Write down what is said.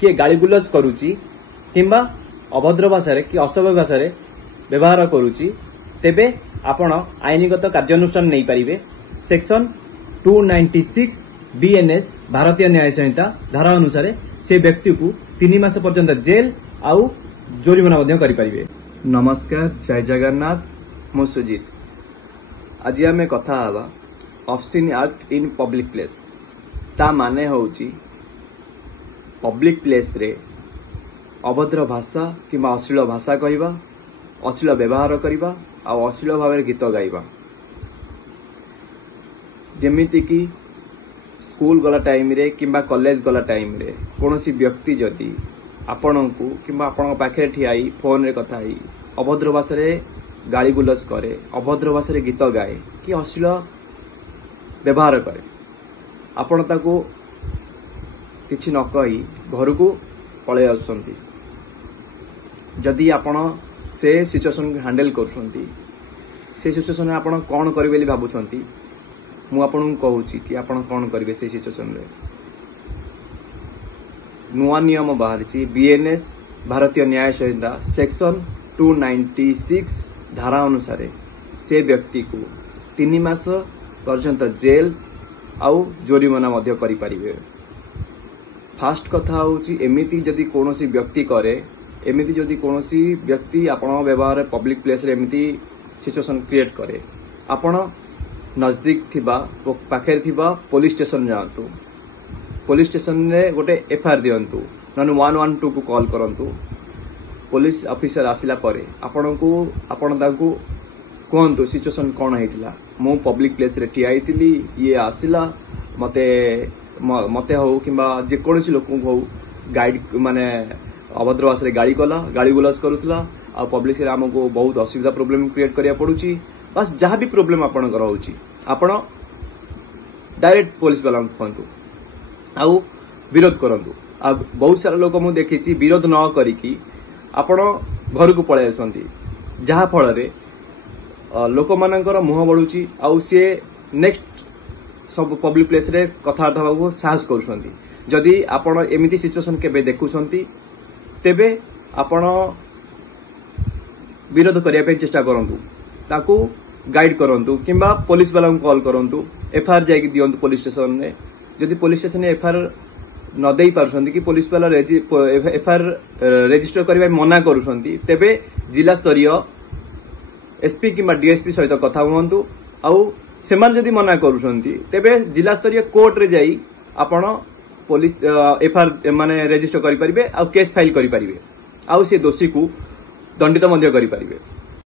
किए गालीगुलज करुची किंबा अभद्र भाषा कि असभ्य भाषा व्यवहार करुची तेबे आपण आईनगत कार्यानुष्ठान नहीं पारिबे। सेक्शन 296 बीएनएस भारतीय न्याय संहिता धारा अनुसार से व्यक्ति को 3 मास पर्यंत जेल आउ जोरिमाना मध्य करि पारिबे। नमस्कार, जय जगन्नाथ, मु सुजीत। आज आमे कथा हवा obscene act in public place. ता माने होउची पब्लिक प्लेस रे अभद्र भाषा किंबा अश्लील भाषा कहवा, अश्लील व्यवहार करवा आ अश्लील भाव गीत गाइबा। जेमिति कि स्कूल गला टाइम रे किंबा कॉलेज गला टाइम रे कोनोसी व्यक्ति जदि आपनकु किंबा आपन पाखे ठियाई फोन रे कथा ही अभद्र भाषा रे गाली गुलज करे, अभद्र भाषा रे गीत गाए कि अश्लील व्यवहार करे, आपण ताको किछि न कही घर को पळे आसुछंती। जदि आपण से सिचुएशन हैंडल करूछंती, से सिचुएशन आपण कोन करिवे ବୋଲି भाबुछंती, मु आपन कहूची कि आपण कोन करिवे से सिचुएशन रे। नुआ नियम बाहरची बीएनएस भारतीय न्याय संहिता सेक्शन 296 धारा अनुसार से व्यक्ति को 3 मास पर्यंत जेल आउ जोरिमाना मध्य करि परिबे। फास्ट कथा होची एमिति जदि कोनोसी व्यक्ति करे, एमिति जदि कोनोसी व्यक्ति आपण व्यवहार पब्लिक प्लेस रे एमिति सिचुएशन क्रिएट करे, आपण नजदीक थिबा पाखे थिबा पुलिस स्टेशन जांतु। पुलिस स्टेशन रे गोटे एफआईआर दियंतु, नन 112 को कॉल करंतु। पुलिस ऑफिसर आसिला परे आपण ताकू कहंतु सिचुएशन कोन हेतिला, मु पब्लिक प्लेस रे ठिया आइतिली, ये आसिला मते हो किंबा जे कोनोसी लोक हो गाइड माने अभद्र भाषा गाड़ी कला, गाड़ी गुलज करूथला आ पब्लिक रे हमको बहुत असुविधा प्रॉब्लम क्रिएट करिया पड़ुची। बस जहाँ भी प्रॉब्लम आपण कर होची आपण डायरेक्ट पुलिस वाला कहंतु आउ विरोध करंतु। आ बहुत सारा लोक मु देखिची विरोध न करिकी आपण घर को पळे आसंती, जहाँ फल रे लोक मानकर मुह बढुची आउ से नेक्स्ट सब पब्लिक प्लेस रे कथार्थ होगा साहस करुछंती। जदि आपण एमिति सिचुएशन केबे देखुछंती तेबे आपण विरोध करिया पे चेष्टा करंतु, ताकू गाइड करंतु किंबा पुलिस वाला को कॉल करंतु, एफआईआर जाई दियंतु पुलिस स्टेशन रे। जदि पुलिस स्टेशन रे एफआईआर न देई पारछंती कि पुलिस वाला एफआईआर रजिस्टर करिबा मना करूछंती तेबे जिला स्तरीय एसपी किंबा डीएसपी सहित कथा हुअंतु। आउ सेमान जदि मना करूछंती तेबे जिला स्तरीय कोर्ट रे जाई आपण पुलिस एफआईआर माने रजिस्टर करि परिबे आ केस फाइल करि परिबे, आ से दोषी को दंडित मध्य करि परिबे।